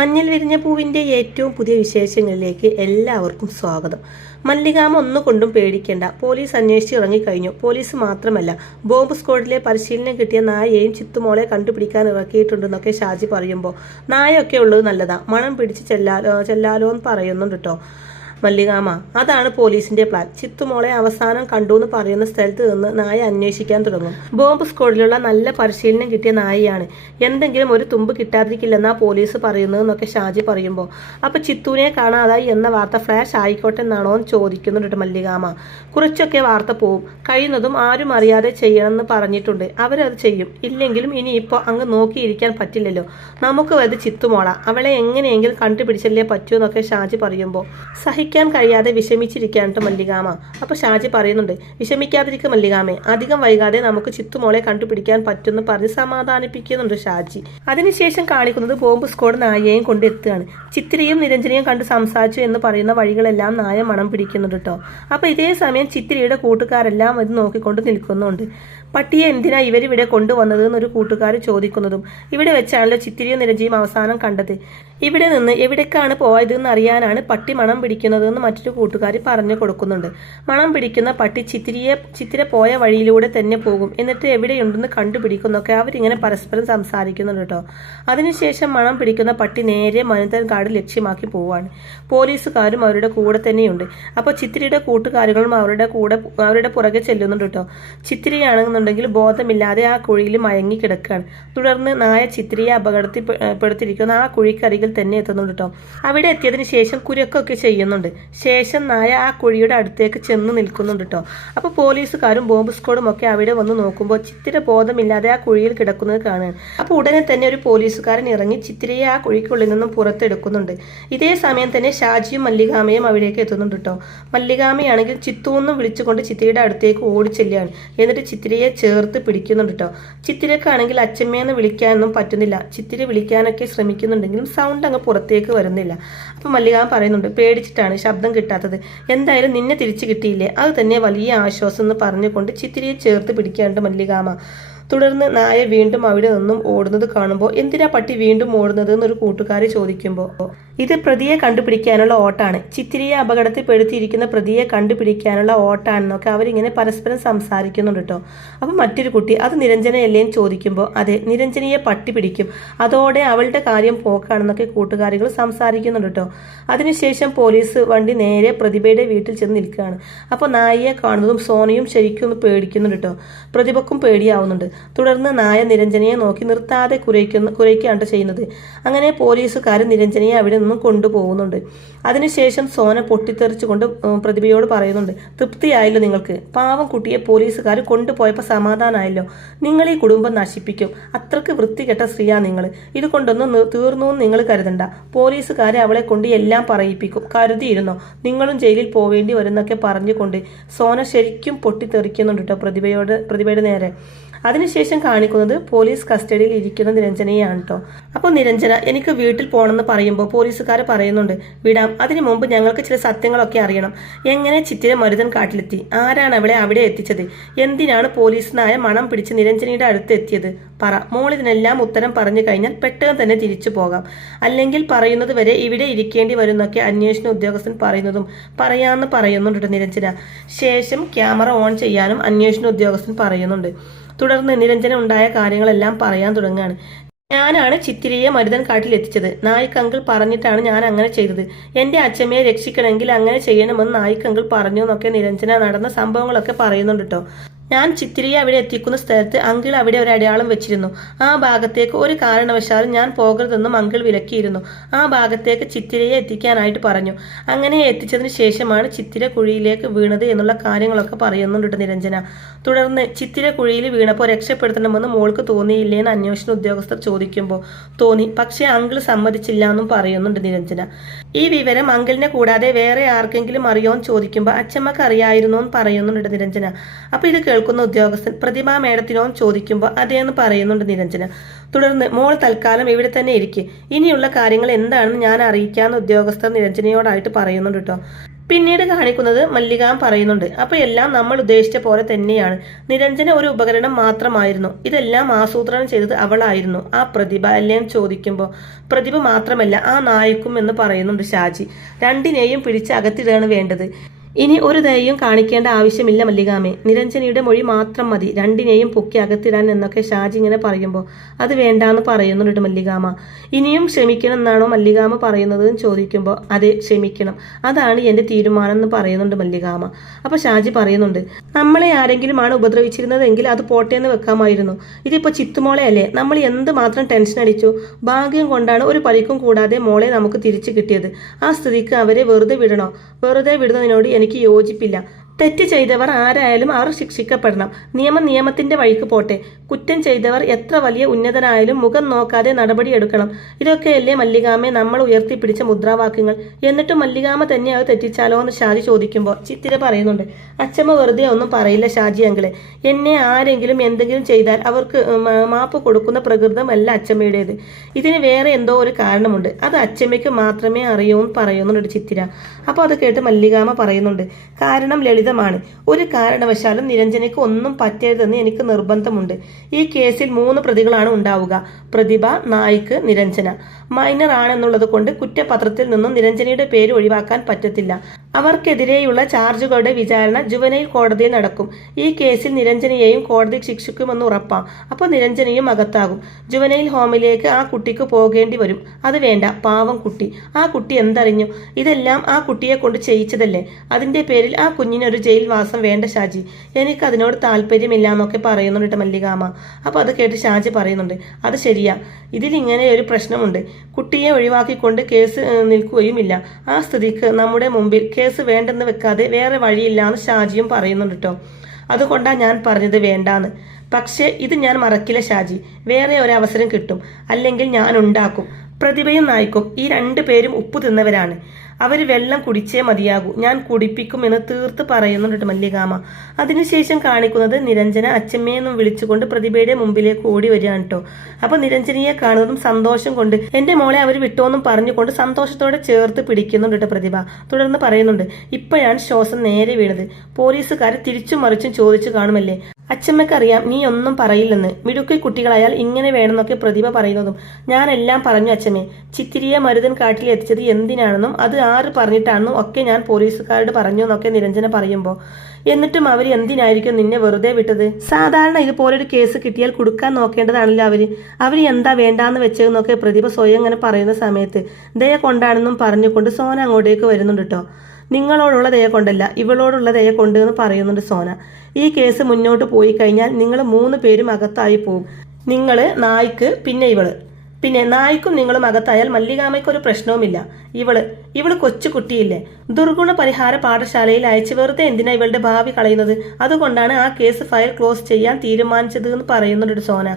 മഞ്ഞൾ വിരിഞ്ഞ പൂവിൻ്റെ ഏറ്റവും പുതിയ വിശേഷങ്ങളിലേക്ക് എല്ലാവർക്കും സ്വാഗതം. മല്ലികാമ ഒന്നുകൊണ്ടും പേടിക്കേണ്ട, പോലീസ് അന്വേഷിച്ച് ഇറങ്ങിക്കഴിഞ്ഞു. പോലീസ് മാത്രമല്ല, ബോംബ് സ്ക്വാഡിലെ പരിശീലനം കിട്ടിയ നായയെയും ചിത്തുമോളെ കണ്ടുപിടിക്കാൻ ഇറക്കിയിട്ടുണ്ടെന്നൊക്കെ ഷാജി പറയുമ്പോൾ നായയൊക്കെ ഉള്ളത് നല്ലതാ, മണം പിടിച്ച് ചെല്ലാലോ എന്ന് പറയുന്നുണ്ട് കേട്ടോ മല്ലികാമ. അതാണ് പോലീസിന്റെ പ്ലാൻ. ചിത്തുമോളെ അവസാനം കണ്ടു എന്ന് പറയുന്ന സ്ഥലത്ത് നിന്ന് നായ അന്വേഷിക്കാൻ തുടങ്ങും. ബോംബ് സ്ക്വാഡിലുള്ള നല്ല പരിശീലനം കിട്ടിയ നായയാണ്, എന്തെങ്കിലും ഒരു തുമ്പ് കിട്ടാതിരിക്കില്ലെന്നാ പോലീസ് പറയുന്നതെന്നൊക്കെ ഷാജി പറയുമ്പോൾ അപ്പൊ ചിത്തുവിനെ കാണാതായി എന്ന വാർത്ത ഫ്ലാഷ് ആയിക്കോട്ടെ എന്നാണോ എന്ന് ചോദിക്കുന്നുണ്ട് മല്ലികാമ. കുറച്ചൊക്കെ വാർത്ത പോവും, കഴിയുന്നതും ആരും അറിയാതെ ചെയ്യണമെന്ന് പറഞ്ഞിട്ടുണ്ട്. അവരത് ചെയ്യും. ഇല്ലെങ്കിലും ഇനിയിപ്പോൾ അങ്ങ് നോക്കിയിരിക്കാൻ പറ്റില്ലല്ലോ, നമുക്ക് വലുത് ചിത്തുമോള, അവളെ എങ്ങനെയെങ്കിലും കണ്ടുപിടിച്ചല്ലേ പറ്റൂ എന്നൊക്കെ ഷാജി പറയുമ്പോൾ സഹിക്കാൻ കഴിയാതെ വിഷമിച്ചിരിക്കാനിട്ട് മല്ലികാമ. അപ്പൊ ഷാജി പറയുന്നുണ്ട്, വിഷമിക്കാതിരിക്കും മല്ലികാമേ, അധികം വൈകാതെ നമുക്ക് ചിത്തുമോളെ കണ്ടുപിടിക്കാൻ പറ്റുമെന്ന് പറഞ്ഞ് സമാധാനിപ്പിക്കുന്നുണ്ട് ഷാജി. അതിനുശേഷം കാണിക്കുന്നത് ബോംബ് സ്ക്വാഡ് നായയെയും കൊണ്ട് എത്തുകയാണ്. ചിത്തിരിയും നിരഞ്ജനയും കണ്ട് സംസാരിച്ചു എന്ന് പറയുന്ന വഴികളെല്ലാം നായ മണം പിടിക്കുന്നുണ്ട് കേട്ടോ. അപ്പൊ ഇതേ സമയം ചിത്തിരിയുടെ കൂട്ടുകാരെല്ലാം അത് നോക്കിക്കൊണ്ട് നിൽക്കുന്നുണ്ട്. പട്ടിയെ എന്തിനാ ഇവരിവിടെ കൊണ്ടുവന്നത് എന്നൊരു കൂട്ടുകാർ ചോദിക്കുന്നതും ഇവിടെ വെച്ചാണല്ലോ ചിത്തിരിയും നിരഞ്ജയും അവസാനം കണ്ടത്. ഇവിടെ നിന്ന് എവിടേക്കാണ് പോയതെന്ന് അറിയാനാണ് പട്ടി മണം പിടിക്കുന്നതെന്ന് മറ്റൊരു കൂട്ടുകാർ പറഞ്ഞു കൊടുക്കുന്നുണ്ട്. മണം പിടിക്കുന്ന പട്ടി ചിത്തിര പോയ വഴിയിലൂടെ തന്നെ പോകും, എന്നിട്ട് എവിടെയുണ്ടെന്ന് കണ്ടുപിടിക്കുന്നൊക്കെ അവരിങ്ങനെ പരസ്പരം സംസാരിക്കുന്നുണ്ട് കേട്ടോ. അതിനുശേഷം മണം പിടിക്കുന്ന പട്ടി നേരെ മനുതൻകാട് ലക്ഷ്യമാക്കി പോവാണ്. പോലീസുകാരും അവരുടെ കൂടെ തന്നെയുണ്ട്. അപ്പോൾ ചിത്തിരിയുടെ കൂട്ടുകാരുകളും അവരുടെ പുറകെ ചെല്ലുന്നുണ്ട് കേട്ടോ. ചിത്തിരിയാണെന്നുണ്ടെങ്കിൽ ബോധമില്ലാതെ ആ കുഴിയിൽ മയങ്ങി കിടക്കുകയാണ്. തുടർന്ന് നായ ചിത്തിരിയെ അപകടത്തിൽപ്പെടുത്തിയിരിക്കുന്ന ആ കുഴിക്കരികിൽ തന്നെ എത്തുന്നുണ്ട് കേട്ടോ. അവിടെ എത്തിയതിനു ശേഷം കുരക്കൊക്കെ ചെയ്യുന്നുണ്ട്. ശേഷം നായ ആ കുഴിയുടെ അടുത്തേക്ക് ചെന്ന് നിൽക്കുന്നുണ്ട് കേട്ടോ. അപ്പോൾ പോലീസുകാരും ബോംബ് സ്ക്വാഡും ഒക്കെ അവിടെ വന്ന് നോക്കുമ്പോൾ ചിത്തിര ബോധമില്ലാതെ ആ കുഴിയിൽ കിടക്കുന്നത് കാണുകയാണ്. അപ്പോൾ ഉടനെ തന്നെ ഒരു പോലീസുകാരൻ ഇറങ്ങി ചിത്തിരയെ ആ കുഴിക്കുള്ളിൽ നിന്നും പുറത്തെടുക്കുന്നുണ്ട്. ഇതേ സമയം തന്നെ ഷാജിയും മല്ലികാമയും അവിടേക്ക് എത്തുന്നുണ്ട് കേട്ടോ. മല്ലികാമയാണെങ്കിൽ ചിത്തൂന്ന് വിളിച്ചുകൊണ്ട് ചിത്തിരയുടെ അടുത്തേക്ക് ഓടിച്ചെല്ലുകയാണ്. എന്നിട്ട് ചിത്തിരയെ ചേർത്ത് പിടിക്കുന്നുണ്ട് കേട്ടോ. ചിത്തിരക്കാണെങ്കിൽ അച്ഛമ്മയെന്ന് വിളിക്കാനൊന്നും പറ്റുന്നില്ല. ചിത്തിര വിളിക്കാനൊക്കെ ശ്രമിക്കുന്നുണ്ടെങ്കിലും സൗണ്ട് അങ്ങ് പുറത്തേക്ക് വരുന്നില്ല. അപ്പൊ മല്ലികാമ പറയുന്നുണ്ട്, പേടിച്ചിട്ടാണ് ശബ്ദം കിട്ടാത്തത്, എന്തായാലും നിന്നെ തിരിച്ചു കിട്ടിയില്ലേ, അത് തന്നെ വലിയ ആശ്വാസം എന്ന് പറഞ്ഞുകൊണ്ട് ചിത്തിരയെ ചേർത്ത് പിടിക്കാനുണ്ട് മല്ലികാമ. തുടർന്ന് നായ വീണ്ടും അവിടെ നിന്നും ഓടുന്നത് കാണുമ്പോൾ എന്തിനാ പട്ടി വീണ്ടും ഓടുന്നത് എന്നൊരു കൂട്ടുകാരി ചോദിക്കുമ്പോൾ ഇത് പ്രതിയെ കണ്ടുപിടിക്കാനുള്ള ഓട്ടാണ്, ചിത്തിരിയെ അപകടത്തിൽപ്പെടുത്തിയിരിക്കുന്ന പ്രതിയെ കണ്ടുപിടിക്കാനുള്ള ഓട്ടാണെന്നൊക്കെ അവരിങ്ങനെ പരസ്പരം സംസാരിക്കുന്നുണ്ട് കേട്ടോ. അപ്പം മറ്റൊരു കുട്ടി അത് നിരഞ്ജനയല്ലേ എന്ന് ചോദിക്കുമ്പോൾ അതെ, നിരഞ്ജനയെ പട്ടി പിടിക്കും, അതോടെ അവളുടെ കാര്യം പോക്കാണെന്നൊക്കെ കൂട്ടുകാരികൾ സംസാരിക്കുന്നുണ്ട് കേട്ടോ. അതിനുശേഷം പോലീസ് വണ്ടി നേരെ പ്രതിഭയുടെ വീട്ടിൽ ചെന്ന് നിൽക്കുകയാണ്. അപ്പോൾ നായയെ കാണുന്നതും സോനയും ശരിക്കും ഒന്ന് പേടിക്കുന്നുണ്ട് കേട്ടോ. പ്രതിഭക്കും പേടിയാവുന്നുണ്ട്. തുടർന്ന് നായ നിരഞ്ജനയെ നോക്കി നിർത്താതെ കുരയ്ക്കുകയാണ് ചെയ്യുന്നത്. അങ്ങനെ പോലീസുകാർ നിരഞ്ജനയെ അവിടെ നിന്നും കൊണ്ടുപോകുന്നുണ്ട്. അതിനുശേഷം സോന പൊട്ടിത്തെറിച്ചുകൊണ്ട് പ്രതിഭയോട് പറയുന്നുണ്ട്, തൃപ്തിയായല്ലോ നിങ്ങൾക്ക്, പാവം കുട്ടിയെ പോലീസുകാർ കൊണ്ടുപോയപ്പോൾ സമാധാനമായല്ലോ, നിങ്ങൾ ഈ കുടുംബം നശിപ്പിക്കും, അത്രക്ക് വൃത്തികെട്ട സ്ത്രീയാ നിങ്ങൾ, ഇതുകൊണ്ടൊന്നും തീർന്നു നിങ്ങൾ കരുതണ്ട, പോലീസുകാരെ അവളെ കൊണ്ട് എല്ലാം പറയിപ്പിക്കും, കരുതിയിരുന്നോ, നിങ്ങളും ജയിലിൽ പോവേണ്ടി വരുന്നൊക്കെ പറഞ്ഞുകൊണ്ട് സോന ശരിക്കും പൊട്ടിത്തെറിക്കുന്നുണ്ട് കേട്ടോ പ്രതിഭയുടെ നേരെ. അതിനുശേഷം കാണിക്കുന്നത് പോലീസ് കസ്റ്റഡിയിൽ ഇരിക്കുന്ന നിരഞ്ജനയാണ് കേട്ടോ. അപ്പോൾ നിരഞ്ജന എനിക്ക് വീട്ടിൽ പോകണമെന്ന് പറയുമ്പോൾ പോലീസുകാർ പറയുന്നുണ്ട്, വിടാം, അതിനു മുമ്പ് ഞങ്ങൾക്ക് ചില സത്യങ്ങളൊക്കെ അറിയണം. എങ്ങനെ ചിത്തിര മരുതൻ കാട്ടിലെത്തി, ആരാണ് അവളെ അവിടെ എത്തിച്ചത്, എന്തിനാണ് പോലീസ് നായ മണം പിടിച്ച് നിരഞ്ജനയുടെ അടുത്ത് എത്തിയത്, പറ. മോൾ ഇതിനെല്ലാം ഉത്തരം പറഞ്ഞു കഴിഞ്ഞാൽ പെട്ടെന്ന് തന്നെ തിരിച്ചു പോകാം, അല്ലെങ്കിൽ പറയുന്നത് വരെ ഇവിടെ ഇരിക്കേണ്ടി വരുന്നൊക്കെ അന്വേഷണ ഉദ്യോഗസ്ഥൻ പറയുന്നതും പറയാമെന്ന് പറയുന്നുണ്ട് നിരഞ്ജന. ശേഷം ക്യാമറ ഓൺ ചെയ്യാനും അന്വേഷണ ഉദ്യോഗസ്ഥൻ പറയുന്നുണ്ട്. തുടർന്ന് നിരഞ്ജന ഉണ്ടായ കാര്യങ്ങളെല്ലാം പറയാൻ തുടങ്ങുകയാണ്. ഞാനാണ് ചിത്തിരിയെ മരുതൻ കാട്ടിൽ എത്തിച്ചത്, നായിക്കങ്കിൾ പറഞ്ഞിട്ടാണ് ഞാൻ അങ്ങനെ ചെയ്തത്, എൻ്റെ അച്ഛമ്മയെ രക്ഷിക്കണമെങ്കിൽ അങ്ങനെ ചെയ്യണമെന്ന് നായിക്കങ്കിൾ പറഞ്ഞു എന്നൊക്കെ നിരഞ്ജന നടന്ന സംഭവങ്ങളൊക്കെ പറയുന്നുണ്ട് കേട്ടോ. ഞാൻ ചിത്തിരിയെ അവിടെ എത്തിക്കുന്ന സ്ഥലത്ത് അങ്കിൾ അവിടെ ഒരു അടയാളം വെച്ചിരുന്നു. ആ ഭാഗത്തേക്ക് ഒരു കാരണവശാലും ഞാൻ പോകരുതെന്നും അങ്കിൾ വിലക്കിയിരുന്നു. ആ ഭാഗത്തേക്ക് ചിത്തിരയെ എത്തിക്കാനായിട്ട് പറഞ്ഞു. അങ്ങനെ എത്തിച്ചതിന് ശേഷമാണ് ചിത്തിര കുഴിയിലേക്ക് വീണത് എന്നുള്ള കാര്യങ്ങളൊക്കെ പറയുന്നുണ്ട് നിരഞ്ജന. തുടർന്ന് ചിത്തിര കുഴിയിൽ വീണപ്പോൾ രക്ഷപ്പെടുത്തണമെന്ന് മോൾക്ക് തോന്നിയില്ലേന്ന് അന്വേഷണ ഉദ്യോഗസ്ഥർ ചോദിക്കുമ്പോൾ തോന്നി, പക്ഷേ അങ്കിൾ സമ്മതിച്ചില്ല എന്നും പറയുന്നുണ്ട് നിരഞ്ജന. ഈ വിവരം അങ്കിളിനെ കൂടാതെ വേറെ ആർക്കെങ്കിലും അറിയോന്ന് ചോദിക്കുമ്പോൾ അച്ഛമ്മക്ക് അറിയായിരുന്നോ എന്ന് പറയുന്നുണ്ട് നിരഞ്ജന. അപ്പൊ ഇത് കേൾക്കുന്ന ഉദ്യോഗസ്ഥൻ പ്രതിഭാ മേഡത്തിനോന്ന് ചോദിക്കുമ്പോൾ അതേന്ന് പറയുന്നുണ്ട് നിരഞ്ജന. തുടർന്ന് മോൾ തൽക്കാലം ഇവിടെ തന്നെ ഇരിക്കും, ഇനിയുള്ള കാര്യങ്ങൾ എന്താണെന്ന് ഞാൻ അറിയിക്കാമെന്ന് ഉദ്യോഗസ്ഥർ നിരഞ്ജനയോടായിട്ട് പറയുന്നുണ്ട് കേട്ടോ. പിന്നീട് കാണിക്കുന്നത് മല്ലികാം പറയുന്നുണ്ട്, അപ്പൊ എല്ലാം നമ്മൾ ഉദ്ദേശിച്ച പോലെ തന്നെയാണ്. നിരഞ്ജന ഒരു ഉപകരണം മാത്രമായിരുന്നു. ഇതെല്ലാം ആസൂത്രണം ചെയ്തത് അവളായിരുന്നു. ആ പ്രതിഭ അല്ലേ എന്ന് ചോദിക്കുമ്പോൾ പ്രതിഭ മാത്രമല്ല ആ നായിക്കും എന്ന് പറയുന്നുണ്ട് ഷാജി. രണ്ടിനെയും പിടിച്ച് അകത്തിടുകയാണ് വേണ്ടത്. ഇനി ഒരു ദയയും കാണിക്കേണ്ട ആവശ്യമില്ല മല്ലികാമേ, നിരഞ്ജനിയുടെ മൊഴി മാത്രം മതി രണ്ടിനെയും പൊക്കി അകത്തിടാൻ എന്നൊക്കെ ഷാജി ഇങ്ങനെ പറയുമ്പോൾ അത് വേണ്ടാന്ന് പറയുന്നുണ്ട് മല്ലികാമ. ഇനിയും ക്ഷമിക്കണം എന്നാണോ മല്ലികാമ പറയുന്നത് എന്ന് ചോദിക്കുമ്പോൾ അതെ ക്ഷമിക്കണം, അതാണ് എന്റെ തീരുമാനം എന്ന് പറയുന്നുണ്ട് മല്ലികാമ. അപ്പൊ ഷാജി പറയുന്നുണ്ട്, നമ്മളെ ആരെങ്കിലുമാണ് ഉപദ്രവിച്ചിരുന്നതെങ്കിൽ അത് പോട്ടെ എന്ന് വെക്കാമായിരുന്നു. ഇതിപ്പോ ചിത്തുമോളെ അല്ലേ, നമ്മൾ എന്ത് മാത്രം ടെൻഷൻ അടിച്ചു. ഭാഗ്യം കൊണ്ടാണ് ഒരു പരിക്കും കൂടാതെ മോളെ നമുക്ക് തിരിച്ചു കിട്ടിയത്. ആ സ്ഥിതിക്ക് അവരെ വെറുതെ വിടണോ? വെറുതെ വിടുന്നതിനോട് എനിക്ക് യോജിപ്പില്ല. തെറ്റ് ചെയ്തവർ ആരായാലും അവർ ശിക്ഷിക്കപ്പെടണം. നിയമത്തിന്റെ വഴിക്ക് പോട്ടെ. കുറ്റം ചെയ്തവർ എത്ര വലിയ ഉന്നതനായാലും മുഖം നോക്കാതെ നടപടിയെടുക്കണം. ഇതൊക്കെയല്ലേ മല്ലികാമയെ നമ്മൾ ഉയർത്തിപ്പിടിച്ച മുദ്രാവാക്യങ്ങൾ. എന്നിട്ടും മല്ലികാമ തന്നെ അത് തെറ്റിച്ചാലോ എന്ന് ഷാജി ചോദിക്കുമ്പോൾ ചിത്തിര പറയുന്നുണ്ട്, അച്ഛമ്മ വെറുതെ ഒന്നും പറയില്ല ഷാജി അങ്കിളെ. എന്നെ ആരെങ്കിലും എന്തെങ്കിലും ചെയ്താൽ അവർക്ക് മാപ്പ് കൊടുക്കുന്ന പ്രകൃതമല്ല അച്ഛമ്മയുടേത്. ഇതിന് വേറെ എന്തോ ഒരു കാരണമുണ്ട്. അത് അച്ഛമ്മയ്ക്ക് മാത്രമേ അറിയൂ എന്ന് പറയുന്നുണ്ട് ചിത്തിര. അപ്പോൾ അത് കേട്ട് മല്ലികാമ പറയുന്നുണ്ട്, കാരണം ലളിതമാണ്. ഒരു കാരണവശാലും നിരഞ്ജനയ്ക്ക് ഒന്നും പറ്റരുതെന്ന് എനിക്ക് നിർബന്ധമുണ്ട്. ഈ കേസിൽ 3 പ്രതികളാണ് ഉണ്ടാവുക, പ്രതിഭ, നായിക്ക്, നിരഞ്ജന. മൈനർ ആണെന്നുള്ളത് കൊണ്ട് കുറ്റപത്രത്തിൽ നിന്നും നിരഞ്ജനയുടെ പേര് ഒഴിവാക്കാൻ പറ്റത്തില്ല. അവർക്കെതിരെയുള്ള ചാർജുകളുടെ വിചാരണ ജുവനൈൽ കോടതിയിൽ നടക്കും. ഈ കേസിൽ നിരഞ്ജനയെയും കോടതി ശിക്ഷിക്കുമെന്ന് ഉറപ്പാം. അപ്പോൾ നിരഞ്ജനയും അകത്താകും. ജുവനൈൽ ഹോമിലേക്ക് ആ കുട്ടിക്ക് പോകേണ്ടി വരും. അത് വേണ്ട, പാവം കുട്ടി. ആ കുട്ടി എന്തറിഞ്ഞു? ഇതെല്ലാം ആ കുട്ടിയെ കൊണ്ട് ചെയ്യിച്ചതല്ലേ. അതിന്റെ പേരിൽ ആ കുഞ്ഞിനൊരു ജയിൽ വാസം വേണ്ട ഷാജി. എനിക്ക് അതിനോട് താല്പര്യമില്ല എന്നൊക്കെ പറയുന്നുണ്ട് മല്ലികാമ. അപ്പൊ അത് കേട്ട് ഷാജി പറയുന്നുണ്ട്, അത് ശരിയാ, ഇതിലിങ്ങനെ ഒരു പ്രശ്നമുണ്ട്. കുട്ടിയെ ഒഴിവാക്കിക്കൊണ്ട് കേസ് നിൽക്കുകയുമില്ല. ആ സ്ഥിതിക്ക് നമ്മുടെ മുമ്പിൽ കേസ് വേണ്ടെന്ന് വെക്കാതെ വേറെ വഴിയില്ല എന്ന് ഷാജിയും പറയുന്നുണ്ട് കേട്ടോ. അതുകൊണ്ടാണ് ഞാൻ പറഞ്ഞത് വേണ്ടാന്ന്. പക്ഷേ ഇത് ഞാൻ മറക്കില്ല ഷാജി. വേറെ ഒരവസരം കിട്ടും, അല്ലെങ്കിൽ ഞാൻ ഉണ്ടാക്കും. പ്രതിഭയും നായിക്കും ഈ 2 പേരും ഉപ്പ് തിന്നവരാണ്. അവർ വെള്ളം കുടിച്ചേ മതിയാകൂ. ഞാൻ കുടിപ്പിക്കുമെന്ന് തീർത്ത് പറയുന്നുണ്ട് മല്ലികാമ. അതിനുശേഷം കാണിക്കുന്നത് നിരഞ്ജന അച്ഛമ്മയെന്നും വിളിച്ചുകൊണ്ട് പ്രതിഭയുടെ മുമ്പിലേക്ക് ഓടി വരികയാണ് കേട്ടോ. അപ്പൊ നിരഞ്ജനയെ കാണുന്നതും സന്തോഷം കൊണ്ട് എന്റെ മോളെ അവർ വിട്ടോന്നും പറഞ്ഞുകൊണ്ട് സന്തോഷത്തോടെ ചേർത്ത് പിടിക്കുന്നുണ്ട് പ്രതിഭ. തുടർന്ന് പറയുന്നുണ്ട്, ഇപ്പോഴാണ് ശ്വാസം നേരെ വീണത്. പോലീസുകാർ തിരിച്ചും മറിച്ചും ചോദിച്ചു കാണുമല്ലേ, അച്ഛമ്മക്കറിയാം നീ ഒന്നും പറയില്ലെന്ന്. മിടുക്കി കുട്ടികളായാൽ ഇങ്ങനെ വേണമെന്നൊക്കെ പ്രതിഭ പറയുന്നതും ഞാനെല്ലാം പറഞ്ഞു അച്ഛമ്മേ. ചിത്തിരിയെ മരുതൻ കാട്ടിൽ എത്തിച്ചത് എന്തിനാണെന്നും അത് ആര് പറഞ്ഞിട്ടാണെന്നും ഒക്കെ ഞാൻ പോലീസുകാരോട് പറഞ്ഞു എന്നൊക്കെ നിരഞ്ജന പറയുമ്പോൾ എന്നിട്ടും അവർ എന്തിനായിരിക്കും നിന്നെ വെറുതെ വിട്ടത്? സാധാരണ ഇതുപോലൊരു കേസ് കിട്ടിയാൽ കൊടുക്കാൻ നോക്കേണ്ടതാണല്ലോ അവർ എന്താ വേണ്ടാന്ന് വെച്ചതെന്നൊക്കെ പ്രതിഭ സ്വയം ഇങ്ങനെ പറയുന്ന സമയത്ത് ദയ കൊണ്ടാണെന്നും പറഞ്ഞുകൊണ്ട് സോന അങ്ങോട്ടേക്ക് വരുന്നുണ്ട് കേട്ടോ. നിങ്ങളോടുള്ള ദയ കൊണ്ടല്ല, ഇവളോടുള്ള ദയ കൊണ്ട് എന്ന് പറയുന്നുണ്ട് സോന. ഈ കേസ് മുന്നോട്ട് പോയി കഴിഞ്ഞാൽ നിങ്ങൾ 3 പേരും അകത്തായി പോവും. നിങ്ങള്, നായിക്ക്, പിന്നെ ഇവള്. പിന്നെ നായിക്കും നിങ്ങളും അകത്തായാൽ മല്ലികാമയ്ക്കൊരു പ്രശ്നവുമില്ല. ഇവള് കൊച്ചുകുട്ടിയില്ലേ, ദുർഗുണ പരിഹാര പാഠശാലയിൽ അയച്ച് വെറുതെ എന്തിനാ ഇവളുടെ ഭാവി കളയുന്നത്? അതുകൊണ്ടാണ് ആ കേസ് ഫയൽ ക്ലോസ് ചെയ്യാൻ തീരുമാനിച്ചത് എന്ന് പറയുന്നുണ്ട് സോന.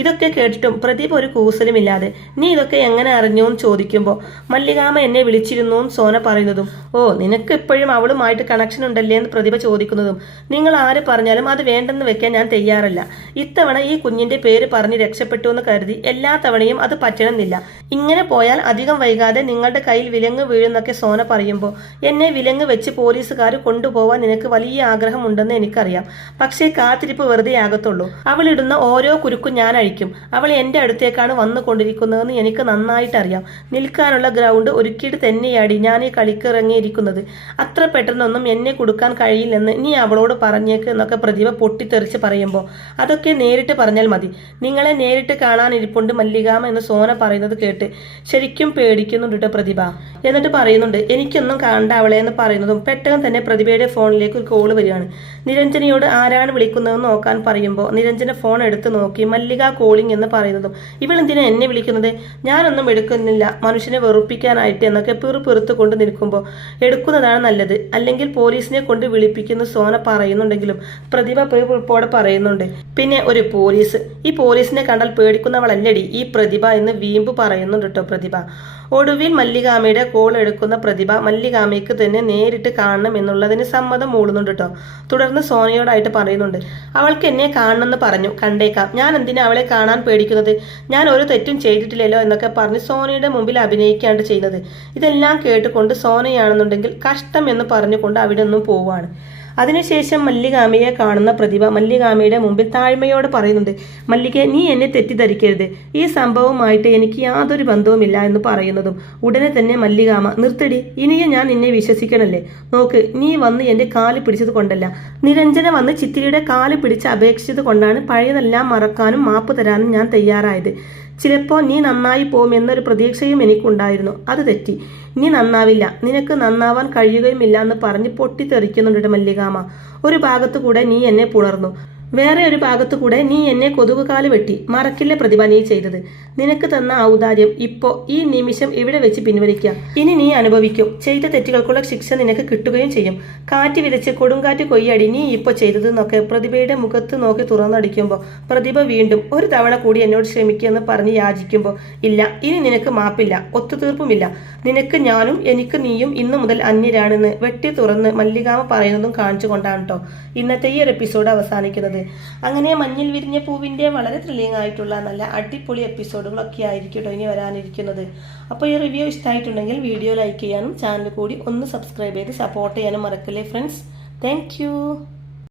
ഇതൊക്കെ കേട്ടിട്ടും പ്രദീപ് ഒരു കൂസലുമില്ലാതെ നീ ഇതൊക്കെ എങ്ങനെ അറിഞ്ഞു എന്ന് ചോദിക്കുമ്പോൾ മല്ലികാമ എന്നെ വിളിച്ചിരുന്നു എന്ന് സോന പറയുന്നതും ഓ നിനക്ക് ഇപ്പോഴും അവളുമായിട്ട് കണക്ഷൻ ഉണ്ടല്ലേ എന്ന് പ്രതിഭ ചോദിക്കുന്നതും നിങ്ങൾ ആര് പറഞ്ഞാലും അത് വേണ്ടെന്ന് വെക്കാൻ ഞാൻ തയ്യാറല്ല. ഇത്തവണ ഈ കുഞ്ഞിന്റെ പേര് പറഞ്ഞ് രക്ഷപ്പെട്ടു എന്ന് കരുതി എല്ലാ തവണയും അത് പറ്റണമെന്നില്ല. ഇങ്ങനെ പോയാൽ അധികം വൈകാതെ നിങ്ങളുടെ കയ്യിൽ വിലങ്ങ് വീഴുന്നൊക്കെ സോന പറയുമ്പോൾ എന്നെ വിലങ്ങ് വെച്ച് പോലീസുകാർ കൊണ്ടുപോവാൻ നിനക്ക് വലിയ ആഗ്രഹമുണ്ടെന്ന് എനിക്കറിയാം. പക്ഷേ കാത്തിരിപ്പ് വെറുതെ ആകത്തുള്ളൂ. അവളിടുന്ന ഓരോ കുരുക്കും ഞാൻ അഴിക്കും. അവൾ എന്റെ അടുത്തേക്കാണ് വന്നുകൊണ്ടിരിക്കുന്നതെന്ന് എനിക്ക് നന്നായിട്ടറിയാം. നിൽക്കാനുള്ള ഗ്രൗണ്ട് ഒരുക്കിയിട്ട് തന്നെയാടി ഞാൻ ഈ കളിക്കിറങ്ങിയിരിക്കുന്നത്. അത്ര പെട്ടെന്നൊന്നും എന്നെ കൊടുക്കാൻ കഴിയില്ലെന്ന് നീ അവളോട് പറഞ്ഞേക്ക് എന്നൊക്കെ പ്രതിഭ പൊട്ടിത്തെറിച്ച് പറയുമ്പോൾ അതൊക്കെ നേരിട്ട് പറഞ്ഞാൽ മതി. നിങ്ങളെ നേരിട്ട് കാണാനിരിപ്പുണ്ട് മല്ലികാമ എന്ന് സോന പറയുന്നത് കേട്ട് ശരിക്കും പേടിക്കുന്നുണ്ട് പ്രതിഭ. എന്നിട്ട് പറയുന്നുണ്ട് എനിക്കൊന്നും കാണണ്ട അവളെ എന്ന് പറയുന്നതും പെട്ടെന്ന് തന്നെ പ്രതിഭയുടെ ഫോണിലേക്ക് ഒരു കോള് വരികയാണ്. നിരഞ്ജനയോട് ആരാണ് വിളിക്കുന്നതെന്ന് നോക്കാൻ പറയുമ്പോൾ നിരഞ്ജന ഫോൺ എടുത്ത് നോക്കി മല്ലിക കോളിംഗ് എന്ന് പറയുന്നതും ഇവളെന്തിനാ എന്നെ വിളിക്കുന്നത്? ഞാനൊന്നും എടുക്കുന്നില്ല, മനുഷ്യനെ വെറുപ്പിക്കാനായിട്ട് എന്നൊക്കെ പിറുപിറുത്ത് കൊണ്ട് നിൽക്കുമ്പോൾ എടുക്കുന്നതാണ് നല്ലത്, അല്ലെങ്കിൽ പോലീസിനെ കൊണ്ട് വിളിപ്പിക്കുന്ന സോന പറയുന്നുണ്ടെങ്കിലും പ്രതിഭ പിറുപിറുപ്പോടെ പറയുന്നുണ്ട് പിന്നെ ഒരു പോലീസ്, ഈ പോലീസിനെ കണ്ടാൽ പേടിക്കുന്നവളല്ലടി ഈ പ്രതിഭ എന്ന് വീമ്പ് പറയുന്നുണ്ട് കേട്ടോ പ്രതിഭ. ഒടുവിൽ മല്ലികാമയുടെ കോൾ എടുക്കുന്ന പ്രതിഭ മല്ലികാമയ്ക്ക് തന്നെ നേരിട്ട് കാണണം എന്നുള്ളതിന് സമ്മതം മൂളുന്നുണ്ട് കേട്ടോ. തുടർന്ന് സോനയോടായിട്ട് പറയുന്നുണ്ട്, അവൾക്ക് എന്നെ കാണണമെന്ന് പറഞ്ഞു, കണ്ടേക്കാം, ഞാൻ എന്തിനാ അവളെ കാണാൻ പേടിക്കുന്നത്, ഞാൻ ഒരു തെറ്റും ചെയ്തിട്ടില്ലല്ലോ എന്നൊക്കെ പറഞ്ഞ് സോനയുടെ മുമ്പിൽ അഭിനയിക്കാണ്ട് ചെയ്യുന്നത്. ഇതെല്ലാം കേട്ടുകൊണ്ട് സോനയാണെന്നുണ്ടെങ്കിൽ കഷ്ടം എന്ന് പറഞ്ഞുകൊണ്ട് അവിടെ നിന്നും പോവുകയാണ്. അതിനുശേഷം മല്ലികാമയെ കാണുന്ന പ്രതിഭ മല്ലികാമയുടെ മുമ്പിൽ താഴ്മയോട് പറയുന്നുണ്ട്, മല്ലിക, നീ എന്നെ തെറ്റിദ്ധരിക്കരുത്, ഈ സംഭവവുമായിട്ട് എനിക്ക് യാതൊരു ബന്ധവുമില്ല എന്ന് പറയുന്നതും ഉടനെ തന്നെ മല്ലികാമ, നിർത്തടി, ഇനിയും ഞാൻ നിന്നെ വിശ്വസിക്കണല്ലേ, നോക്ക്, നീ വന്ന് എൻ്റെ കാല് പിടിച്ചത് കൊണ്ടല്ല, നിരഞ്ജന വന്ന് ചിത്തിരിയുടെ കാല് പിടിച്ച് അപേക്ഷിച്ചത് കൊണ്ടാണ് പഴയതെല്ലാം മറക്കാനും മാപ്പ് തരാനും ഞാൻ തയ്യാറായത്. ചിലപ്പോൾ നീ നന്നായി പോകും എന്നൊരു പ്രതീക്ഷയും എനിക്കുണ്ടായിരുന്നു, അത് തെറ്റി, നീ നന്നാവില്ല, നിനക്ക് നന്നാവാൻ കഴിയുകയുമില്ല എന്ന് പറഞ്ഞ് പൊട്ടിത്തെറിക്കുന്നുണ്ട് മല്ലികാമ. ഒരു ഭാഗത്തു കൂടെ നീ എന്നെ പുണർന്നു, വേറെ ഒരു ഭാഗത്തു കൂടെ നീ എന്നെ കൊതുകുകാല് വെട്ടി, മറക്കില്ല പ്രതിഭ നീ ചെയ്തത്. നിനക്ക് തന്ന ഔദാര്യം ഇപ്പോ ഈ നിമിഷം ഇവിടെ വെച്ച് പിൻവലിക്കുക, ഇനി നീ അനുഭവിക്കും, ചെയ്ത തെറ്റുകൾക്കുള്ള ശിക്ഷ നിനക്ക് കിട്ടുകയും ചെയ്യും. കാറ്റ് വിതച്ച് കൊടുങ്കാറ്റ് കൊയ്യടി നീ ഇപ്പോൾ ചെയ്തതെന്നൊക്കെ പ്രതിഭയുടെ മുഖത്ത് നോക്കി തുറന്നടിക്കുമ്പോൾ പ്രതിഭ വീണ്ടും ഒരു തവണ കൂടി എന്നോട് ക്ഷമിക്കുമെന്ന് പറഞ്ഞ് യാചിക്കുമ്പോൾ, ഇല്ല, ഇനി നിനക്ക് മാപ്പില്ല, ഒത്തുതീർപ്പുമില്ല, നിനക്ക് ഞാനും എനിക്ക് നീയും ഇന്നു മുതൽ അന്യരാണെന്ന് വെട്ടി തുറന്ന് മല്ലികാമ പറയുന്നതും കാണിച്ചുകൊണ്ടാണ് കേട്ടോ ഇന്നത്തെ ഈ ഒരു എപ്പിസോഡ് അവസാനിക്കുന്നത്. അങ്ങനെ മഞ്ഞിൽ വിരിഞ്ഞ പൂവിൻ്റെ വളരെ ത്രില്ലിംഗ് ആയിട്ടുള്ള നല്ല അടിപൊളി എപ്പിസോഡുകളൊക്കെ ആയിരിക്കും ഇനി വരാനിരിക്കുന്നത്. അപ്പോൾ ഈ റിവ്യൂ ഇഷ്ടമായിട്ടുണ്ടെങ്കിൽ വീഡിയോ ലൈക്ക് ചെയ്യാനും ചാനൽ കൂടി ഒന്ന് സബ്സ്ക്രൈബ് ചെയ്ത് സപ്പോർട്ട് ചെയ്യാനും മറക്കല്ലേ ഫ്രണ്ട്സ്. താങ്ക്